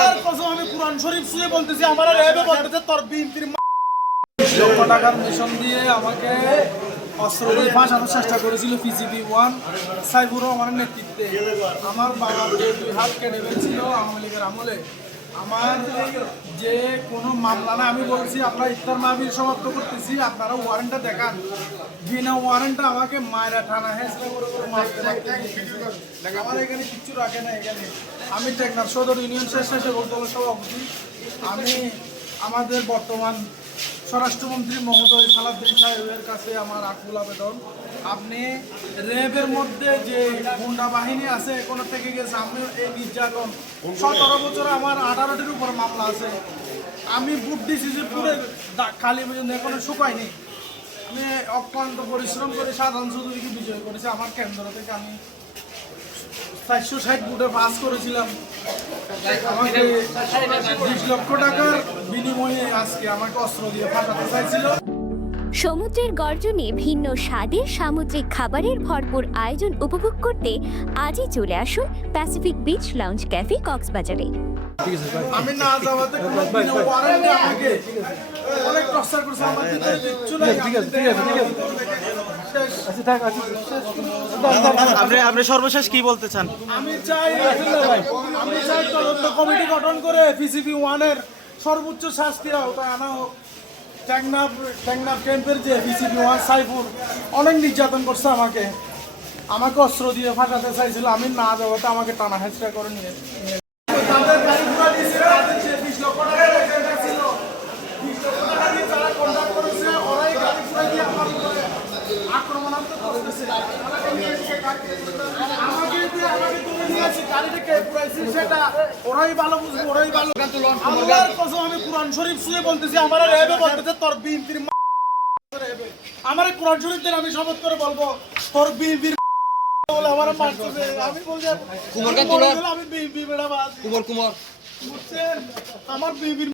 আল্লাহর কসম আমি কুরআন শরীফ ছুঁয়ে বলতেছি আমার রেবে বলতেছে তোর বিনতির লক্ষ টাকার মিশন দিয়ে আমাকে অস্ত্র দিয়ে ফাঁসানোর চেষ্টা করেছিল PCB-1 সাইফুর রহমানের নেতৃত্বে। আমার বাবার যে 2 হাত কেটে ফেলছিল আওয়ামী লীগের আমলে। আমার যে কোনো মামলা না, আমি বলছি আপনারা ইফতার মাহফিল সমাপ্ত করতেছি, আপনারা ওয়ারেন্টটা দেখান। বিনা ওয়ারেন্টটা আমাকে মায়েরা টানা হেঁচড়া করে আমার এখানে কিচ্ছু রাখে না। এখানে আমি টেকনাফ সদর ইউনিয়ন স্বেচ্ছাসেবক দলের সভাপতি। আমি আমাদের বর্তমান স্বরাষ্ট্রমন্ত্রী মহোদয় সালাউদ্দিন সাহেবের কাছে আমার আকুল আবেদন, আপনি র্যাবের মধ্যে যে গুন্ডা বাহিনী আছে কোনো থেকে গেছে, আমি এই নির্যাতন 17 বছরে আমার 18টির উপর মামলা আছে। আমি বুট দিছি যে পুরো খালি পর্যন্ত এখনো শুকায়নি। আমি অক্লান্ত পরিশ্রম করে সাধারণ চৌধুরীকে বিজয় করেছি। আমার কেন্দ্র থেকে আমি 460 বুটে পাস করেছিলাম। আমাকে 20 লক্ষ টাকার বিনিময়ে আজকে আমাকে অস্ত্র দিয়ে ফাঁসাতে চাইছিল। সমুদ্রের গর্জনে ভিন্ন স্বাদের সামুদ্রিক খাবারের ভরপুর আয়োজন উপভোগ করতে আজই চলে আসুন প্যাসিফিক বিচ লাউঞ্জ ক্যাফে কক্সবাজারে। আমি না যাওয়াতে কোনো ওয়ারেন্ট আমাকে অনেক টর্চার করেছে। আমার ভিতরে কিচ্ছু নাই। আপনি সর্বশেষ কি বলতে চান? আমি চাই তদন্ত কমিটি গঠন করে PCB-1 এর সর্বোচ্চ শাস্তির আওতায় আনা হোক। টেকনাফ ক্যাম্পের যে PCB-1 সাইফুর অনেক নির্যাতন করছে আমাকে অস্ত্র দিয়ে ফাঁসাতে চাইছিল। আমি না যাওয়াতে আমাকে টানা হেঁচড়া করে নিয়ে তাদের গাড়ি ঘোড়া দিয়েছে, তাদের যে 20 লক্ষ টাকা লেনদেন ছিল, 20 লক্ষ টাকা দিয়ে যারা কন্ট্যাক্ট করেছে ওরাই গাড়ি ঘোড়া দিয়ে আমার উপরে আক্রমণাত্মক করতেছে। আমাকে তুলে নিয়ে আসি, গাড়িটা কে পুরাইছে সেটা ওরাই ভালো বুঝবে, ওরাই ভালো। আল্লাহর কসম আমি কুরআন শরীফ ছুঁয়ে বলতেছি আমার রেবে বলতেছে তোর বিনতির রেবে। আমার কোরআন শরীফ দিয়ে আমি শপথ করে বলবো তোর বিনতির বলে আমার মারতেছে। আমি বলছি আমি বিবি বেড়া বাস কুমার বুঝছেন আমার বিবির